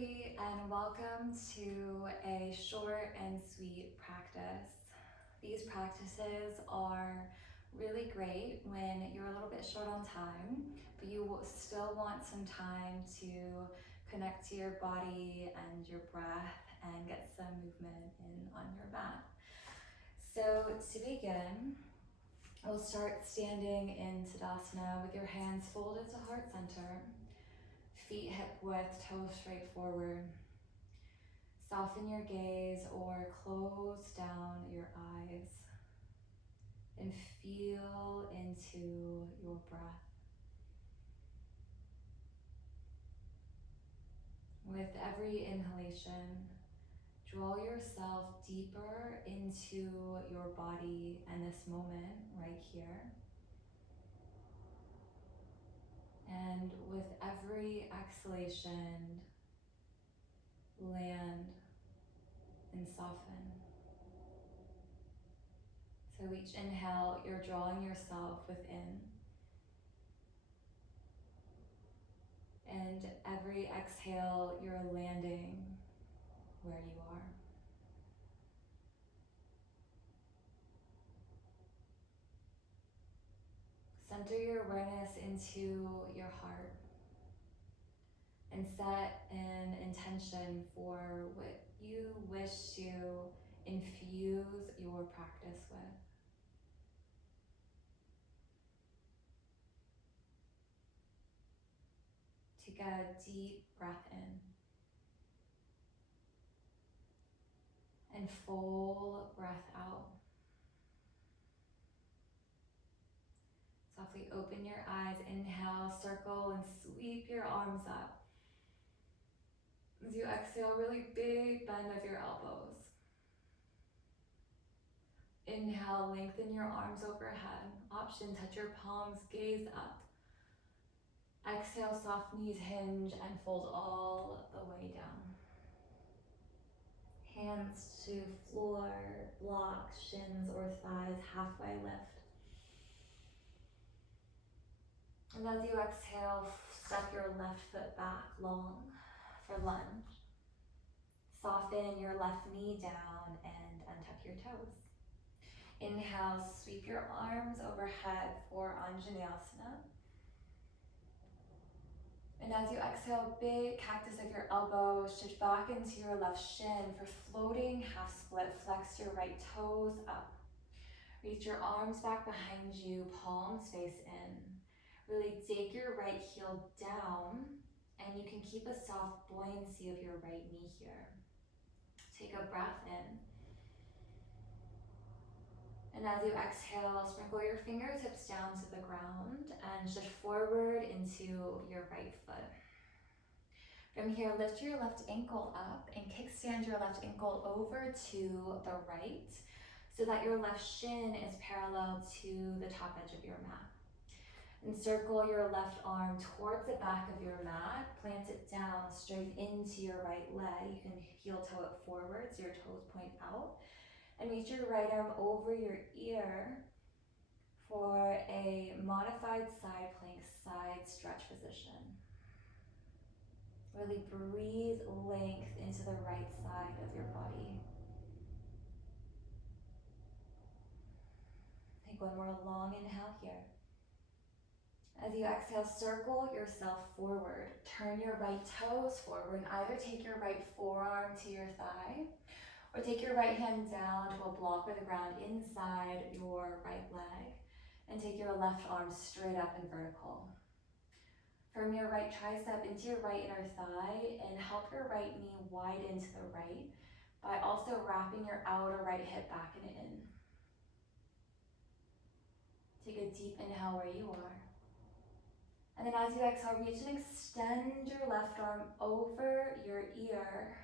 everybody, and welcome to a short and sweet practice. These practices are really great when you're a little bit short on time, but you still want some time to connect to your body and your breath and get some movement in on your mat. So to begin, we'll start standing in Tadasana with your hands folded to heart center. Feet hip width, toes straight forward. Soften your gaze or close down your eyes and feel into your breath. With every inhalation, draw yourself deeper into your body and this moment right here. And with every exhalation, land and soften. So each inhale, you're drawing yourself within. And every exhale, you're landing where you are. Center your awareness into your heart and set an intention for what you wish to infuse your practice with. Take a deep breath in and full breath out. Softly open your eyes, inhale, circle, and sweep your arms up. As you exhale, really big bend of your elbows. Inhale, lengthen your arms overhead. Option, touch your palms, gaze up. Exhale, soft knees hinge and fold all the way down. Hands to floor, blocks, shins or thighs, halfway lift. And as you exhale, step your left foot back long for lunge. Soften your left knee down and untuck your toes. Inhale, sweep your arms overhead for Anjaneyasana. And as you exhale, big cactus of your elbows, shift back into your left shin for floating half split. Flex your right toes up. Reach your arms back behind you, palms face in. Really dig your right heel down, and you can keep a soft buoyancy of your right knee here. Take a breath in. And as you exhale, sprinkle your fingertips down to the ground and shift forward into your right foot. From here, lift your left ankle up and kickstand your left ankle over to the right so that your left shin is parallel to the top edge of your mat. And circle your left arm towards the back of your mat, plant it down straight into your right leg. You can heel toe it forward so your toes point out. And reach your right arm over your ear for a modified side plank, side stretch position. Really breathe length into the right side of your body. Take one more long inhale here. As you exhale, circle yourself forward. Turn your right toes forward and either take your right forearm to your thigh or take your right hand down to a block of the ground inside your right leg and take your left arm straight up and vertical. From your right tricep into your right inner thigh and help your right knee widen to the right by also wrapping your outer right hip back and in. Take a deep inhale where you are. And then as you exhale, reach and extend your left arm over your ear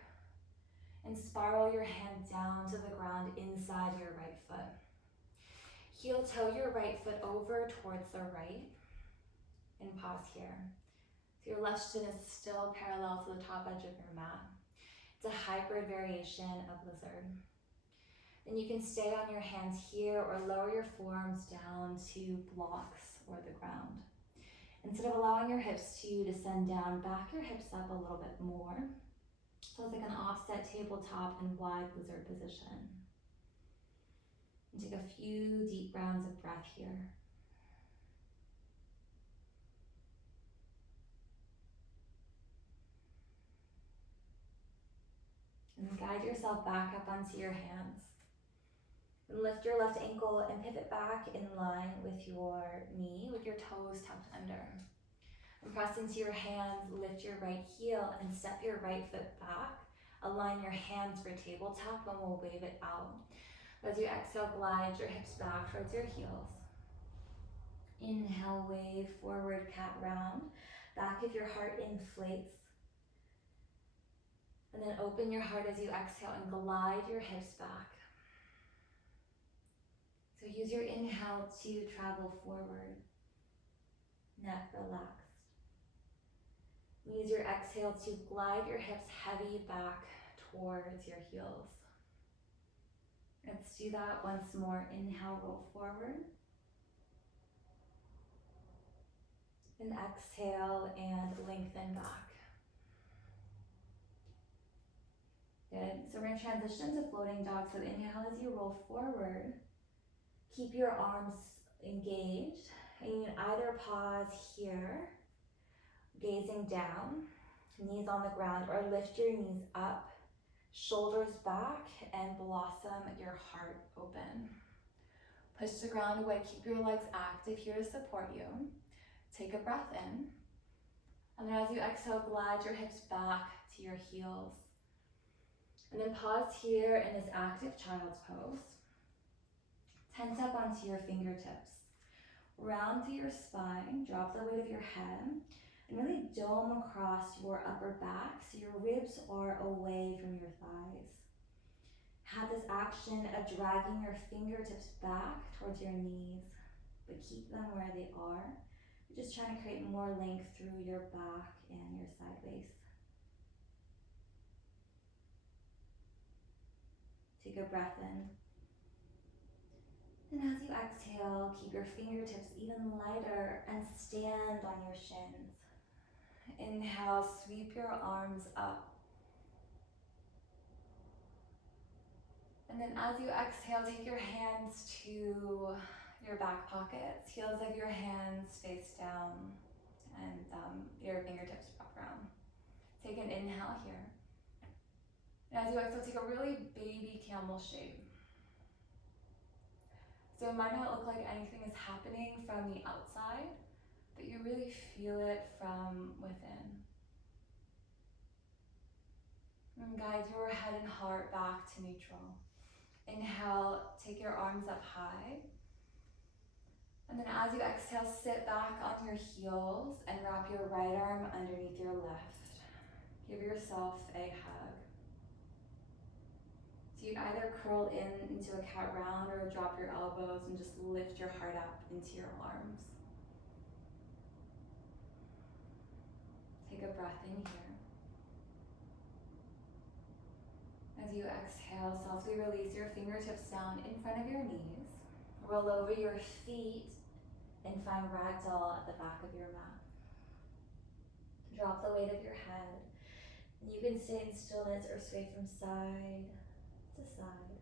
and spiral your hand down to the ground inside your right foot. Heel toe your right foot over towards the right and pause here. So your left shin is still parallel to the top edge of your mat. It's a hybrid variation of lizard. Then you can stay on your hands here or lower your forearms down to blocks or the ground. Instead of allowing your hips to descend down, back your hips up a little bit more. So it's like an offset tabletop and wide lizard position. And take a few deep rounds of breath here. And guide yourself back up onto your hands. And lift your left ankle and pivot back in line with your knee, with your toes tucked under. And press into your hands, lift your right heel and step your right foot back. Align your hands for tabletop and we'll wave it out. As you exhale, glide your hips back towards your heels. Inhale, wave forward, cat round. Back of your heart inflates. And then open your heart as you exhale and glide your hips back. So use your inhale to travel forward. Neck relaxed. Use your exhale to glide your hips heavy back towards your heels. Let's do that once more. Inhale, roll forward. And exhale and lengthen back. Good. So we're going to transition to floating dog. So inhale as you roll forward. Keep your arms engaged. And you can either pause here, gazing down, knees on the ground, or lift your knees up, shoulders back, and blossom your heart open. Push the ground away. Keep your legs active here to support you. Take a breath in. And then as you exhale, glide your hips back to your heels. And then pause here in this active child's pose. Tense up onto your fingertips. Round through your spine, drop the weight of your head, and really dome across your upper back so your ribs are away from your thighs. Have this action of dragging your fingertips back towards your knees, but keep them where they are. You're just trying to create more length through your back and your side waist. Take a breath in. And as you exhale, keep your fingertips even lighter and stand on your shins. Inhale, sweep your arms up. And then as you exhale, take your hands to your back pockets, heels of your hands face down, and your fingertips wrap around. Take an inhale here. And as you exhale, take a really baby camel shape. So it might not look like anything is happening from the outside, but you really feel it from within. And guide your head and heart back to neutral. Inhale, take your arms up high. And then as you exhale, sit back on your heels and wrap your right arm underneath your left. Give yourself a hug. So you can either curl into a cat round or drop your elbows and just lift your heart up into your arms. Take a breath in here. As you exhale, softly release your fingertips down in front of your knees. Roll over your feet and find ragdoll at the back of your mat. Drop the weight of your head. And you can stay in stillness or sway from side to side.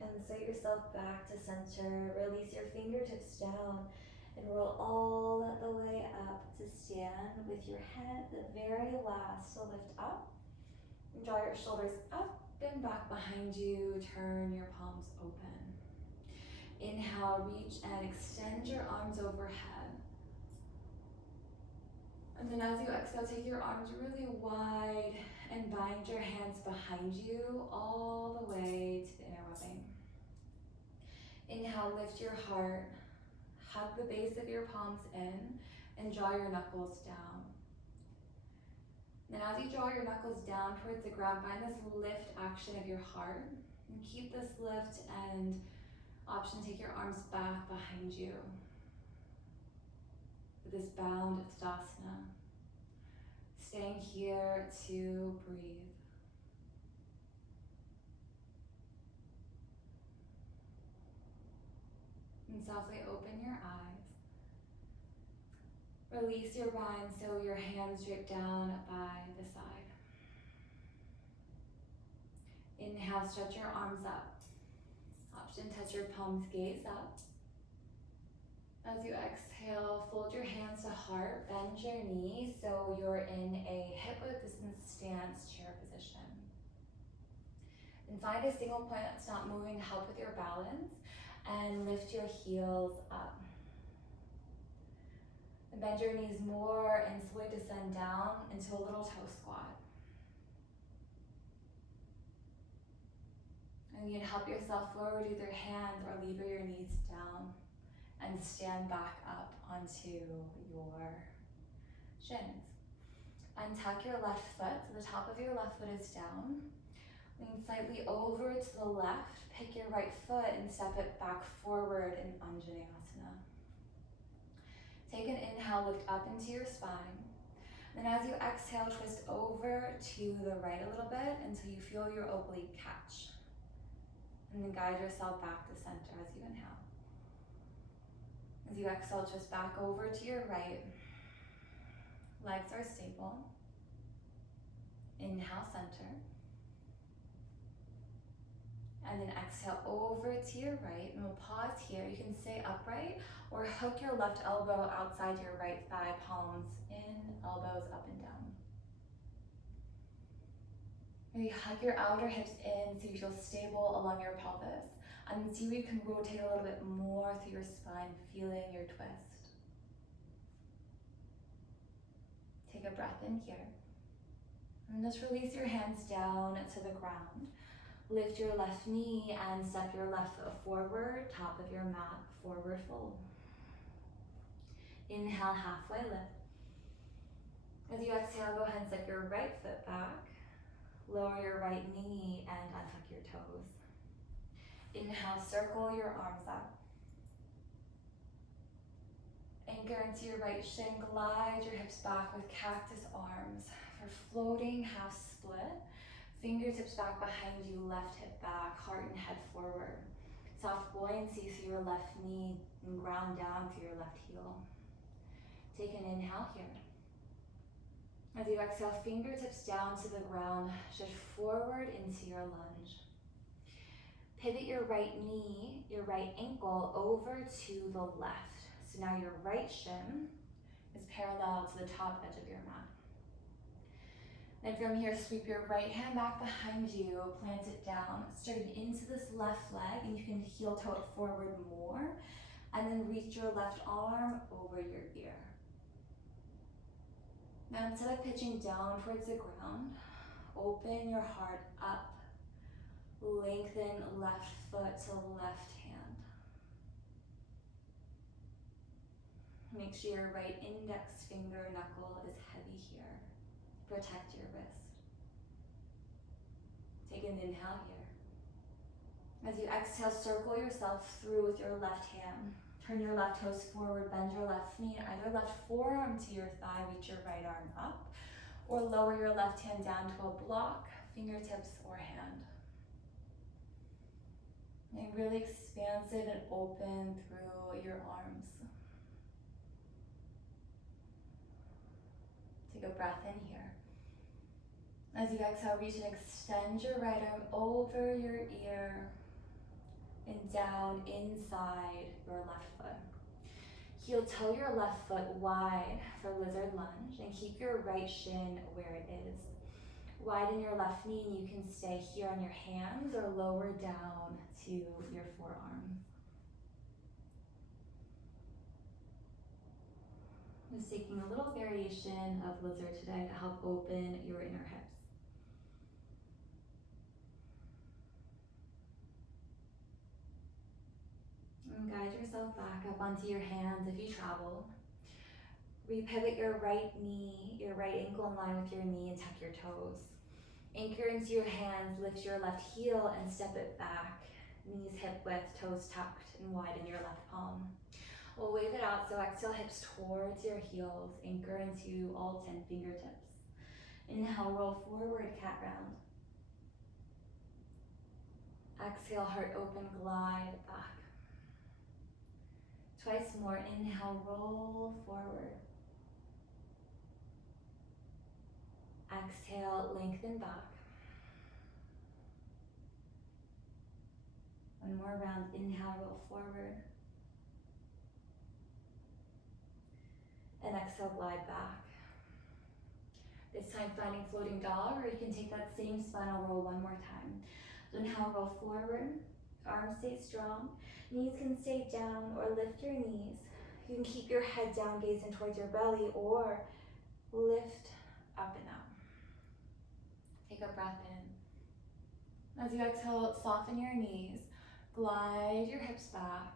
And set yourself back to center. Release your fingertips down and roll all the way up to stand with your head the very last to lift up. And draw your shoulders up and back behind you. Turn your palms open. Inhale, reach and extend your arms overhead. And then as you exhale, take your arms really wide and bind your hands behind you all the way to the inner webbing. Inhale, lift your heart, hug the base of your palms in, and draw your knuckles down. Then as you draw your knuckles down towards the ground, find this lift action of your heart. And keep this lift and option, take your arms back behind you. With this bound Tadasana. Staying here to breathe. And softly open your eyes. Release your bind so your hands drip down by the side. Inhale, stretch your arms up. Option, touch your palms, gaze up. As you exhale, fold your hands to heart, bend your knees so you're in a hip-width distance stance, chair position. And find a single point that's not moving to help with your balance, and lift your heels up. And bend your knees more and slowly descend down into a little toe squat. And you can help yourself forward with your hands or lever your knees down and stand back up onto your shins. Untuck your left foot, so the top of your left foot is down. Lean slightly over to the left, pick your right foot and step it back forward in Anjaneyasana. Take an inhale, lift up into your spine. Then as you exhale, twist over to the right a little bit until you feel your oblique catch. And then guide yourself back to center as you inhale. As you exhale, twist back over to your right. Legs are stable. Inhale, center. And then exhale over to your right. And we'll pause here. You can stay upright or hook your left elbow outside your right thigh, palms in, elbows up and down. Maybe hug your outer hips in so you feel stable along your pelvis. And then see if you can rotate a little bit more through your spine, feeling your twist. Take a breath in here. And just release your hands down to the ground. Lift your left knee and step your left foot forward, top of your mat, forward fold. Inhale, halfway lift. As you exhale, go ahead and step your right foot back. Lower your right knee and untuck your toes. Inhale, circle your arms up. Anchor into your right shin, glide your hips back with cactus arms for floating half split. Fingertips back behind you, left hip back, heart and head forward. Soft buoyancy through your left knee and ground down through your left heel. Take an inhale here. As you exhale, fingertips down to the ground, shift forward into your lunge. Pivot your right knee, your right ankle over to the left. So now your right shin is parallel to the top edge of your mat. And from here, sweep your right hand back behind you, plant it down, straighten into this left leg, and you can heel toe it forward more, and then reach your left arm over your ear. Now instead of pitching down towards the ground, open your heart up. Lengthen left foot to left hand. Make sure your right index finger knuckle is heavy here. Protect your wrist. Take an inhale here. As you exhale, circle yourself through with your left hand. Turn your left toes forward, bend your left knee, either left forearm to your thigh, reach your right arm up, or lower your left hand down to a block, fingertips or hand. And really expansive and open through your arms. Take a breath in here. As you exhale, reach and extend your right arm over your ear and down inside your left foot. Heel toe your left foot wide for lizard lunge and keep your right shin where it is. Widen your left knee and you can stay here on your hands or lower down to your forearm. Just taking a little variation of lizard today to help open your inner hips. And guide yourself back up onto your hands if you travel. Repivot your right knee, your right ankle in line with your knee and tuck your toes. Anchor into your hands, lift your left heel and step it back. Knees hip width, toes tucked, and widen your left palm. We'll wave it out, so exhale hips towards your heels. Anchor into all 10 fingertips. Inhale, roll forward, cat round. Exhale, heart open, glide back. Twice more, inhale, roll forward. Exhale, lengthen back. One more round. Inhale, roll forward. And exhale, glide back. This time finding floating dog, or you can take that same spinal roll one more time. So inhale, roll forward. Arms stay strong. Knees can stay down or lift your knees. You can keep your head down, gazing towards your belly, or lift up and out. Take a breath in. As you exhale, soften your knees. Glide your hips back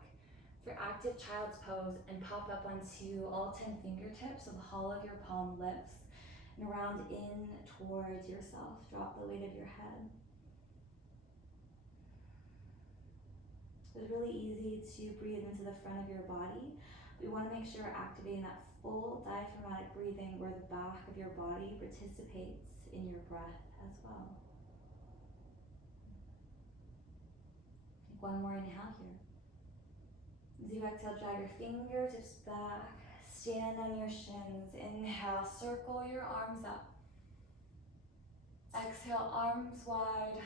for active child's pose and pop up onto all 10 fingertips so the hollow of your palm lifts. And round in towards yourself. Drop the weight of your head. It's really easy to breathe into the front of your body. We want to make sure we're activating that full diaphragmatic breathing where the back of your body participates in your breath as well. Take one more inhale here. As you exhale, drag your fingertips back. Stand on your shins. Inhale, circle your arms up. Exhale, arms wide,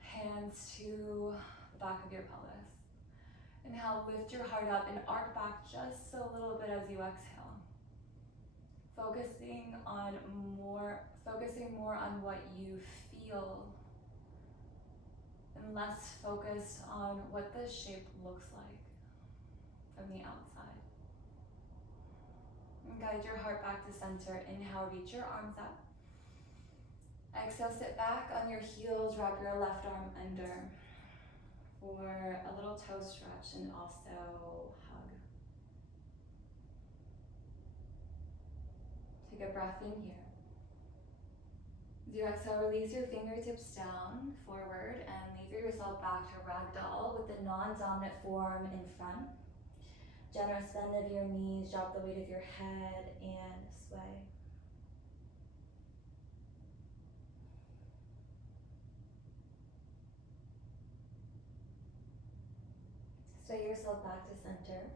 hands to the back of your pelvis. Inhale, lift your heart up and arc back just a little bit as you exhale. Focusing more on what you feel and less focused on what the shape looks like from the outside. And guide your heart back to center. Inhale, reach your arms up. Exhale, sit back on your heels, wrap your left arm under for a little toe stretch and also hug. Take a breath in here. As you exhale, release your fingertips down, forward, and lever yourself back to ragdoll with the non-dominant forearm in front. Generous bend of your knees, drop the weight of your head, and sway. Sway yourself back to center.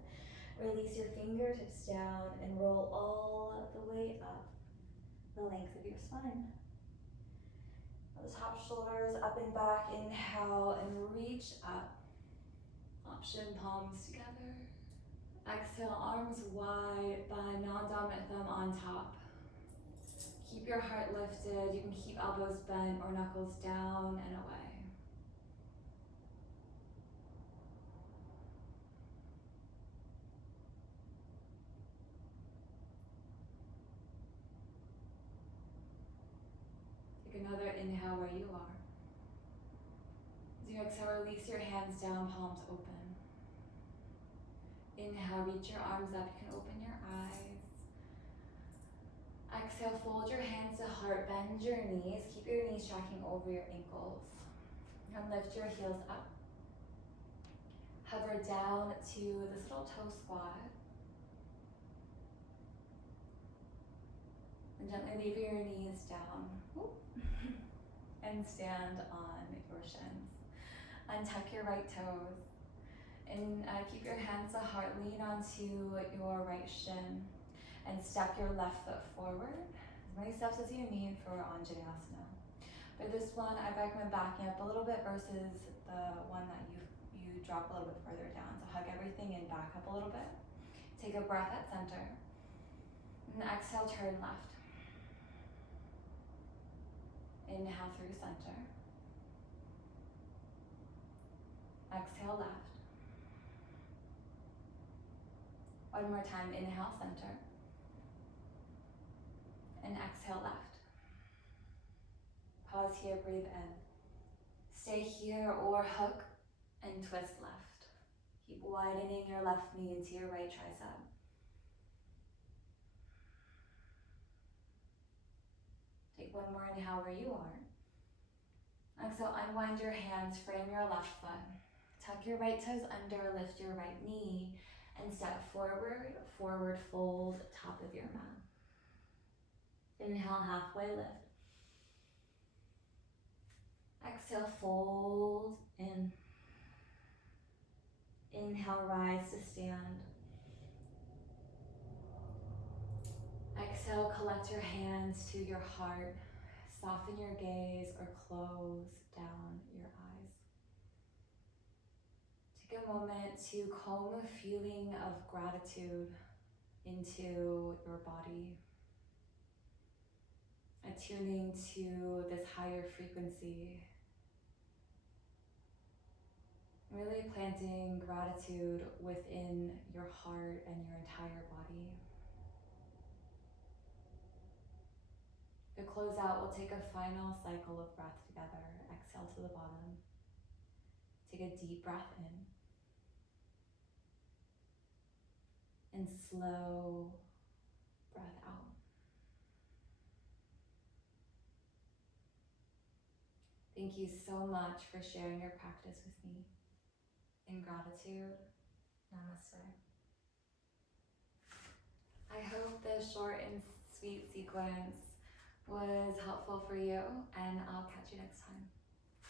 Release your fingertips down and roll all the way up the length of your spine. The top shoulders up and back. Inhale and reach up. Option palms together. Exhale, arms wide, bind non-dominant thumb on top. Keep your heart lifted. You can keep elbows bent or knuckles down and away. Take another inhale where you are. As you exhale, release your hands down, palms open. Inhale, reach your arms up. You can open your eyes. Exhale, fold your hands to heart, bend your knees. Keep your knees tracking over your ankles. And lift your heels up. Hover down to this little toe squat. And gently leave your knees down. And stand on your shins. Untuck your right toes. And keep your hands to heart, lean onto your right shin and step your left foot forward. As many steps as you need for Anjaneyasana. For this one, I recommend backing up a little bit versus the one that you drop a little bit further down. So hug everything and back up a little bit. Take a breath at center. And exhale, turn left. Inhale through center. Exhale, left. One more time, inhale, center. And exhale, left. Pause here, breathe in. Stay here or hook and twist left. Keep widening your left knee into your right tricep. Take one more inhale where you are. Exhale, unwind your hands, frame your left foot. Tuck your right toes under, lift your right knee, and step forward, forward fold, top of your mat. Inhale, halfway lift. Exhale, fold in. Inhale, rise to stand. Exhale, collect your hands to your heart soften your gaze or close down your eyes. Take a moment to calm a feeling of gratitude into your body, attuning to this higher frequency, really planting gratitude within your heart and your entire body. To close out, we'll take a final cycle of breath together. Exhale to the bottom. Take a deep breath in. And slow breath out. Thank you so much for sharing your practice with me. In gratitude, namaste. I hope this short and sweet sequence was helpful for you, and I'll catch you next time.